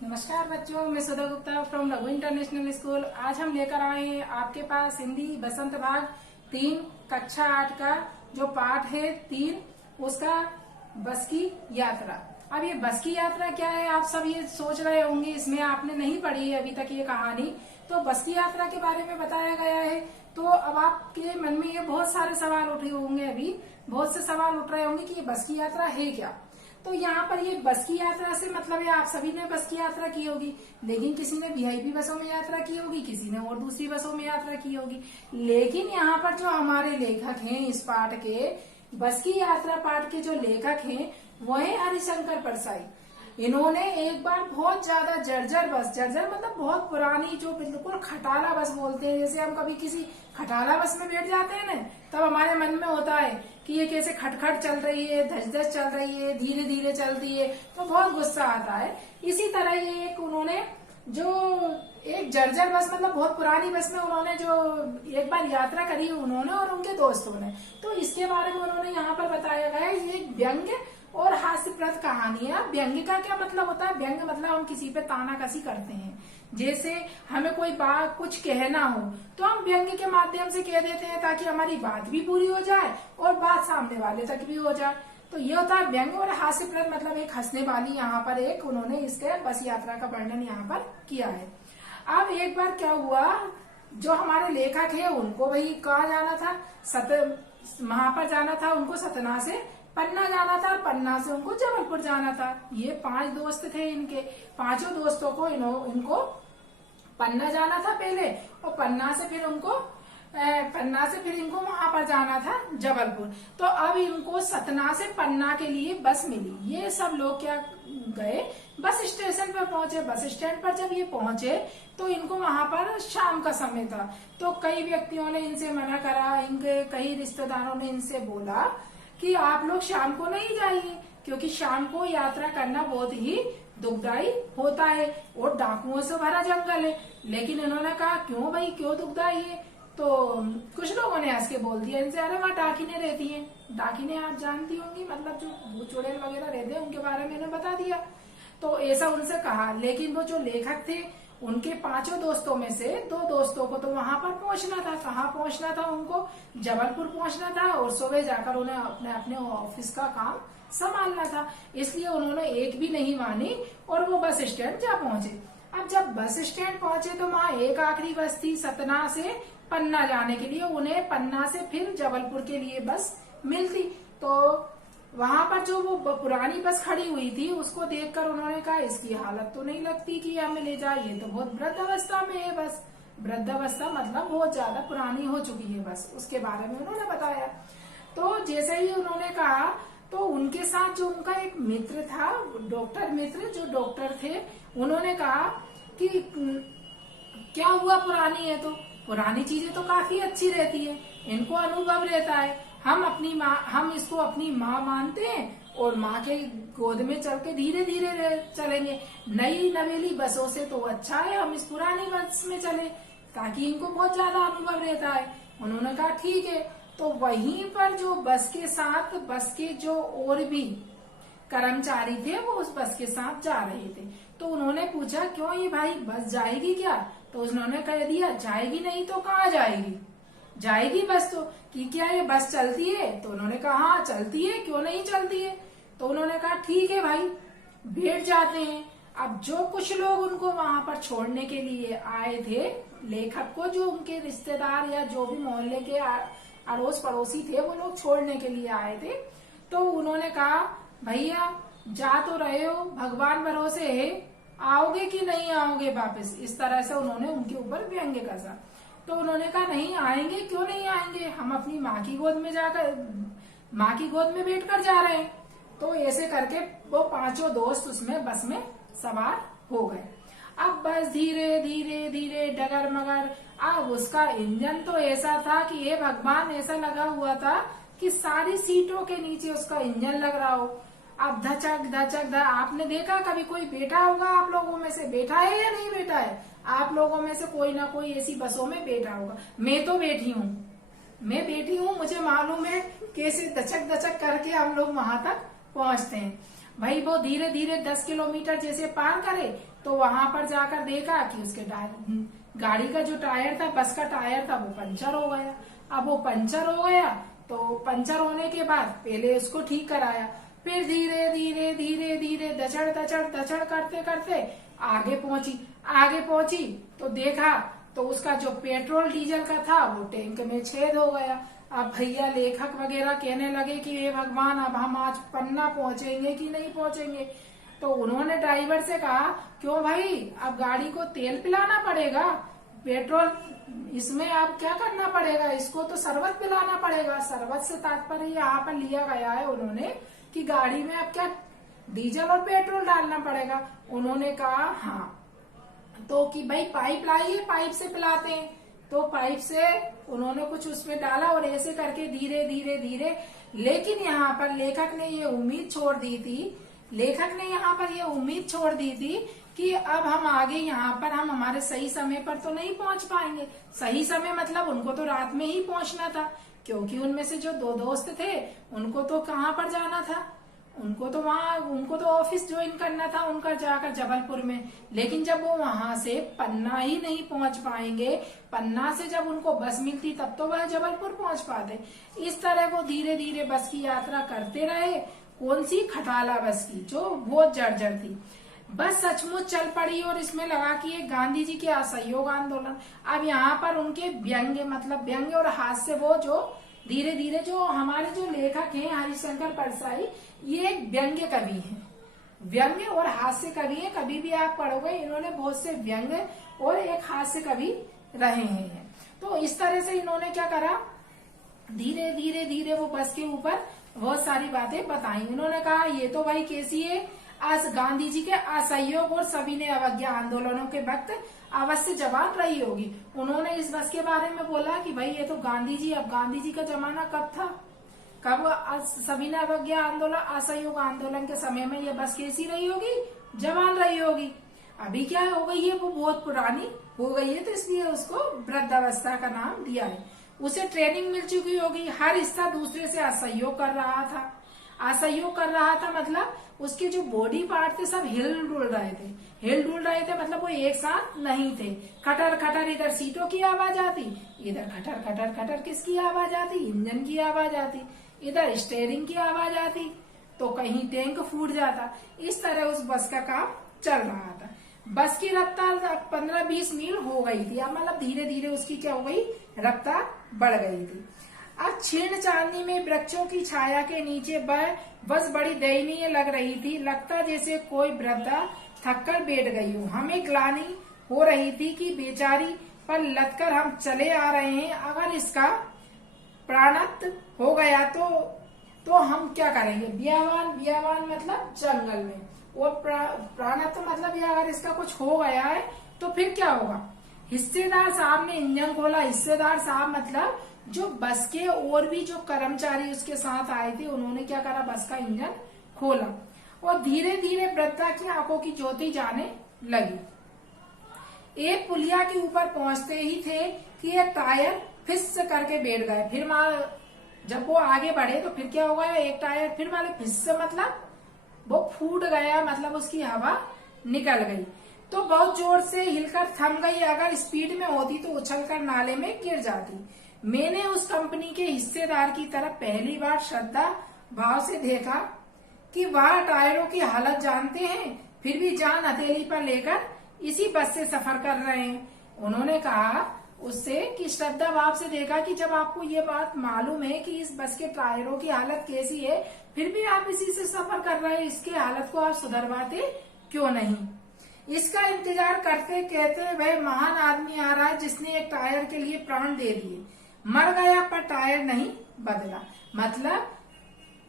नमस्कार बच्चों, मैं सुधा गुप्ता फ्रॉम लघु इंटरनेशनल स्कूल। आज हम लेकर आए हैं आपके पास हिंदी बसंत भाग 3 कक्षा 8 का जो पाठ है 3, उसका बस की यात्रा। अब ये बस की यात्रा क्या है, आप सब ये सोच रहे होंगे, इसमें आपने नहीं पढ़ी है अभी तक ये कहानी। तो बस की यात्रा के बारे में बताया गया है। तो अब आपके मन में ये बहुत सारे सवाल उठे होंगे, अभी बहुत से सवाल उठ रहे होंगे कि ये बस की यात्रा है क्या। तो यहाँ पर ये बस की यात्रा से मतलब है आप सभी ने बस की यात्रा की होगी, लेकिन किसी ने वीआईपी बसों में यात्रा की होगी, किसी ने और दूसरी बसों में यात्रा की होगी। लेकिन यहाँ पर जो हमारे लेखक हैं इस पाठ के, बस की यात्रा पाठ के जो लेखक हैं वो है हरिशंकर परसाई। इन्होंने एक बार बहुत ज्यादा जर्जर बस, जर्जर मतलब बहुत पुरानी, जो बिल्कुल खटाला बस बोलते हैं, जैसे हम कभी किसी खटाला बस में बैठ जाते हैं ना, तब हमारे मन में होता है कि ये कैसे खटखट चल रही है, धस धस चल रही है, धीरे धीरे चलती है, तो बहुत गुस्सा आता है। इसी तरह ये एक उन्होंने जो एक जर्जर बस मतलब बहुत पुरानी बस में उन्होंने जो एक बार यात्रा करी उन्होंने और उनके दोस्तों ने, तो इसके बारे में उन्होंने यहाँ पर बताया गया है। ये व्यंग्य और हास्यप्रद कहानी है। व्यंग्य का क्या मतलब होता है? व्यंग्य मतलब हम किसी पे तानाकसी करते हैं, जैसे हमें कोई बात कुछ कहना हो तो हम व्यंग्य के माध्यम से कह देते हैं ताकि हमारी बात भी पूरी हो जाए और बात सामने वाले तक भी हो जाए। तो ये होता है व्यंग्य। और हास्यप्रद मतलब एक हंसने वाली, यहाँ पर एक उन्होंने इसके बस यात्रा का वर्णन यहाँ पर किया है। अब एक बार क्या हुआ, जो हमारे लेखक है उनको भाई कहाँ जाना था, वहां पर जाना था उनको, सतना से पन्ना जाना था और पन्ना से उनको जबलपुर जाना था। ये 5 दोस्त थे, इनके 5 दोस्तों को इनको पन्ना जाना था पहले, और पन्ना से फिर इनको वहां पर जाना था जबलपुर। तो अब इनको सतना से पन्ना के लिए बस मिली। ये सब लोग क्या गए, बस स्टेशन पर पहुंचे। बस स्टैंड पर जब ये पहुंचे तो इनको वहां पर शाम का समय था। तो कई व्यक्तियों ने इनसे मना करा, इनके कई रिश्तेदारों ने इनसे बोला कि आप लोग शाम को नहीं जाइए, क्योंकि शाम को यात्रा करना बहुत ही दुखदायी होता है और डाकुओं से भरा जंगल है। लेकिन इन्होंने कहा क्यों भाई, क्यों दुखदायी है? तो कुछ लोगों ने हंस के बोल दिया इनसे, अरे वहाँ डाकिने रहती हैं। डाकिने आप जानती होंगी, मतलब जो भूत चुड़ैल वगैरह रहते हैं उनके बारे में इन्हें बता दिया। तो ऐसा उनसे कहा। लेकिन वो जो लेखक थे उनके 5 दोस्तों में से 2 दोस्तों को तो वहां पर पहुंचना था। कहाँ पहुंचना था उनको? जबलपुर पहुंचना था और सुबह जाकर उन्हें अपने अपने ऑफिस का काम संभालना था। इसलिए उन्होंने एक भी नहीं मानी और वो बस स्टैंड जा पहुंचे। अब जब बस स्टैंड पहुंचे तो वहां एक आखिरी बस थी सतना से पन्ना जाने के लिए। उन्हें पन्ना से फिर जबलपुर के लिए बस मिलती। तो वहां पर जो वो पुरानी बस खड़ी हुई थी उसको देखकर उन्होंने कहा इसकी हालत तो नहीं लगती कि हमें ले जाए, ये तो बहुत वृद्धावस्था में है बस। वृद्धावस्था मतलब बहुत ज्यादा पुरानी हो चुकी है बस, उसके बारे में उन्होंने बताया। तो जैसे ही उन्होंने कहा तो उनके साथ जो उनका एक मित्र था, डॉक्टर मित्र जो डॉक्टर थे, उन्होंने कहा कि क्या हुआ, पुरानी है तो पुरानी चीजें तो काफी अच्छी रहती है, इनको अनुभव रहता है। हम इसको अपनी माँ मानते हैं और माँ के गोद में चल के धीरे धीरे चलेंगे। नई नवेली बसों से तो अच्छा है हम इस पुरानी बस में चले, ताकि इनको बहुत ज्यादा अनुभव रहता है। उन्होंने कहा ठीक है। तो वहीं पर जो बस के साथ, बस के जो और भी कर्मचारी थे वो उस बस के साथ जा रहे थे। तो उन्होंने पूछा क्यों ये भाई बस जाएगी क्या? तो उन्होंने कह दिया जाएगी नहीं तो कहाँ जाएगी, जाएगी बस तो, कि क्या ये बस चलती है? तो उन्होंने कहा हाँ चलती है, क्यों नहीं चलती है? तो उन्होंने कहा ठीक है भाई, बैठ जाते हैं। अब जो कुछ लोग उनको वहां पर छोड़ने के लिए आए थे, लेखक को जो उनके रिश्तेदार या जो भी मोहल्ले के अड़ोस पड़ोसी थे वो लोग छोड़ने के लिए आए थे। तो उन्होंने कहा भैया जा तो रहे हो, भगवान भरोसे है, आओगे कि नहीं आओगे वापस? इस तरह से उन्होंने उनके ऊपर व्यंग्य कसा। तो उन्होंने कहा नहीं आएंगे, क्यों नहीं आएंगे, हम अपनी माँ की गोद में जाकर, माँ की गोद में बैठकर जा रहे हैं। तो ऐसे करके वो 5 दोस्त उसमें बस में सवार हो गए। अब बस धीरे धीरे धीरे डगर मगर, अब उसका इंजन तो ऐसा था कि ये भगवान, ऐसा लगा हुआ था कि सारी सीटों के नीचे उसका इंजन लग रहा हो। अब धचक धचक आपने देखा, कभी कोई बैठा होगा आप लोगों में से, बैठा है या नहीं बैठा है? आप लोगों में से कोई ना कोई ऐसी बसों में बैठा होगा। मैं तो बैठी हूँ, मुझे मालूम है कैसे दचक दचक करके हम लोग वहां तक पहुंचते हैं। भाई वो धीरे धीरे 10 किलोमीटर जैसे पार करे तो वहां पर जाकर देखा कि उसके गाड़ी का जो टायर था, बस का टायर था, वो पंचर हो गया। अब वो पंचर हो गया तो पंचर होने के बाद पहले उसको ठीक कराया, फिर धीरे धीरे धीरे धीरे दचड़ दचड़ दचड़ करते करते आगे पहुंची तो देखा तो उसका जो पेट्रोल डीजल का था वो टैंक में छेद हो गया। अब भैया लेखक वगैरह कहने लगे कि हे भगवान, अब हम आज पन्ना पहुंचेंगे कि नहीं पहुंचेंगे। तो उन्होंने ड्राइवर से कहा, क्यों भाई, अब गाड़ी को तेल पिलाना पड़ेगा, पेट्रोल इसमें अब क्या करना पड़ेगा, इसको तो शरबत पिलाना पड़ेगा। शरबत से तात्पर्य यहाँ पर लिया गया है उन्होंने कि गाड़ी में अब क्या डीजल और पेट्रोल डालना पड़ेगा। उन्होंने कहा हाँ, तो कि भाई पाइप लाइए, पाइप से पिलाते हैं। तो पाइप से उन्होंने कुछ उसमें डाला और ऐसे करके धीरे धीरे धीरे, लेकिन यहाँ पर लेखक ने ये उम्मीद छोड़ दी थी कि अब हम आगे यहाँ पर हम हमारे सही समय पर तो नहीं पहुंच पाएंगे। सही समय मतलब उनको तो रात में ही पहुंचना था, क्योंकि उनमें से जो 2 दोस्त थे उनको तो कहाँ पर जाना था, उनको तो ऑफिस ज्वाइन करना था उनका जाकर जबलपुर में। लेकिन जब वो वहां से पन्ना ही नहीं पहुंच पाएंगे, पन्ना से जब उनको बस मिलती तब तो वह जबलपुर पहुंच पाते। इस तरह वो धीरे धीरे बस की यात्रा करते रहे। कौन सी? खटाला बस की, जो बहुत जर्जर थी। बस सचमुच चल पड़ी और इसमें लगा कि ये गांधी जी के असहयोग आंदोलन। अब यहाँ पर उनके व्यंग्य और हास्य, वो जो धीरे धीरे जो हमारे जो लेखक हैं हरिशंकर परसाई, ये एक व्यंग्य कवि हैं, व्यंग्य और हास्य कवि हैं। कभी भी आप पढ़ोगे इन्होंने बहुत से व्यंग्य और एक हास्य कवि रहे हैं। तो इस तरह से इन्होंने क्या करा, धीरे धीरे धीरे वो बस के ऊपर बहुत सारी बातें बताई। उन्होंने कहा ये तो भाई कैसी है, आज गांधी जी के असहयोग और सविनय अवज्ञा आंदोलनों के वक्त अवश्य जवान रही होगी। उन्होंने इस बस के बारे में बोला कि भाई ये तो गांधी जी, अब गांधी जी का जमाना कब था, कब सविनय अवज्ञा आंदोलन, असहयोग आंदोलन के समय में ये बस कैसी रही होगी, जवान रही होगी। अभी क्या हो गई है, वो बहुत पुरानी हो गई है, तो इसलिए उसको वृद्धावस्था का नाम दिया है। उसे ट्रेनिंग मिल चुकी होगी, हर हिस्सा दूसरे से असहयोग कर रहा था मतलब उसके जो बॉडी पार्ट थे सब हिल डुल रहे थे मतलब वो एक साथ नहीं थे। खटर खटर, इधर सीटों की आवाज आती, इधर खटर खटर खटर किसकी आवाज आती, इंजन की आवाज आती, इधर स्टीयरिंग की आवाज आती, तो कहीं टैंक फूट जाता। इस तरह उस बस का काम चल रहा था। बस की रफ्तार 15-20 मील हो गई थी। अब मतलब धीरे धीरे उसकी क्या हो गई, रफ्तार बढ़ गई थी। अब क्षीण चांदनी में वृक्षों की छाया के नीचे बस बड़ी दयनीय लग रही थी। लगता जैसे कोई वृद्धा थककर बैठ गई हो। हमें ग्लानि हो रही थी कि बेचारी पर लदकर हम चले आ रहे हैं, अगर इसका प्राणत्व हो गया तो हम क्या करेंगे। बियावान मतलब जंगल में, और प्राणत्व मतलब ये अगर इसका कुछ हो गया है तो फिर क्या होगा। हिस्सेदार साहब ने इंजन खोला। हिस्सेदार साहब मतलब जो बस के और भी जो कर्मचारी उसके साथ आए थे, उन्होंने क्या करा, बस का इंजन खोला और धीरे धीरे वृद्धा की आंखों की ज्योति जाने लगी। एक पुलिया के ऊपर पहुंचते ही थे कि एक टायर फिस करके बैठ गए। फिर जब वो आगे बढ़े तो फिर क्या हो गया, एक टायर फिर वाले फिस मतलब वो फूट गया, मतलब उसकी हवा निकल गई, तो बहुत जोर से हिलकर थम गई। अगर स्पीड में होती तो उछलकर नाले में गिर जाती। मैंने उस कंपनी के हिस्सेदार की तरफ पहली बार श्रद्धा भाव से देखा कि वह टायरों की हालत जानते हैं, फिर भी जान हथेली पर लेकर इसी बस से सफर कर रहे हैं। उन्होंने कहा उससे कि श्रद्धा भाव से देखा कि जब आपको ये बात मालूम है कि इस बस के टायरों की हालत कैसी है, फिर भी आप इसी से सफर कर रहे हैं, इसके हालत को आप सुधरवाते क्यों नहीं। इसका इंतजार करते कहते वह महान आदमी आ रहा है जिसने एक टायर के लिए प्राण दे दिए, मर गया पर टायर नहीं बदला। मतलब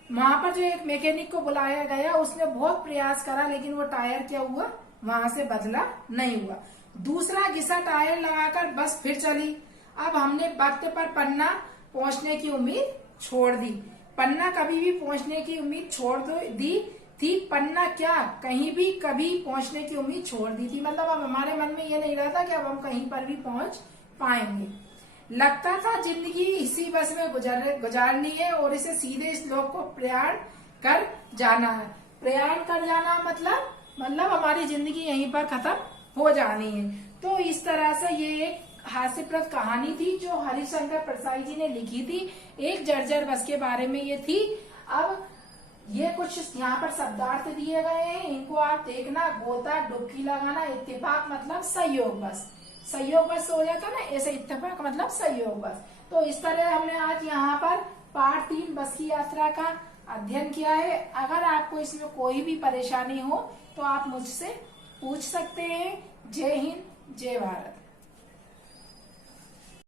वहां पर जो एक मैकेनिक को बुलाया गया, उसने बहुत प्रयास करा, लेकिन वो टायर क्या हुआ, वहां से बदला नहीं हुआ। दूसरा घिसा टायर लगाकर बस फिर चली। अब हमने वक्त पर पन्ना पहुंचने की उम्मीद छोड़ दी। पन्ना कभी भी पहुंचने की उम्मीद छोड़ दी थी। पन्ना क्या, कहीं भी कभी पहुंचने की उम्मीद छोड़ दी थी। मतलब अब हमारे मन में ये नहीं रहा था कि अब हम कहीं पर भी पहुंच पाएंगे। लगता था जिंदगी इसी बस में गुजारनी है और इसे सीधे इस लोक को प्रयाण कर जाना है। प्रयाण कर जाना मतलब हमारी जिंदगी यहीं पर खत्म हो जानी है। तो इस तरह से ये एक हास्यप्रद कहानी थी जो हरिशंकर परसाई जी ने लिखी थी। एक जर्जर बस के बारे में ये थी। अब ये कुछ यहाँ पर शब्दार्थ दिए गए हैं, इनको आप देखना। गोता, डुबकी लगाना, इत्तेफाक मतलब सहयोग बस, सहयोग बस हो जाता ना, ऐसे इत्तेफाक मतलब सहयोग बस। तो इस तरह हमने आज यहाँ पर पाठ 3 बस की यात्रा का अध्ययन किया है। अगर आपको इसमें कोई भी परेशानी हो तो आप मुझसे पूछ सकते हैं। जय हिंद, जय भारत।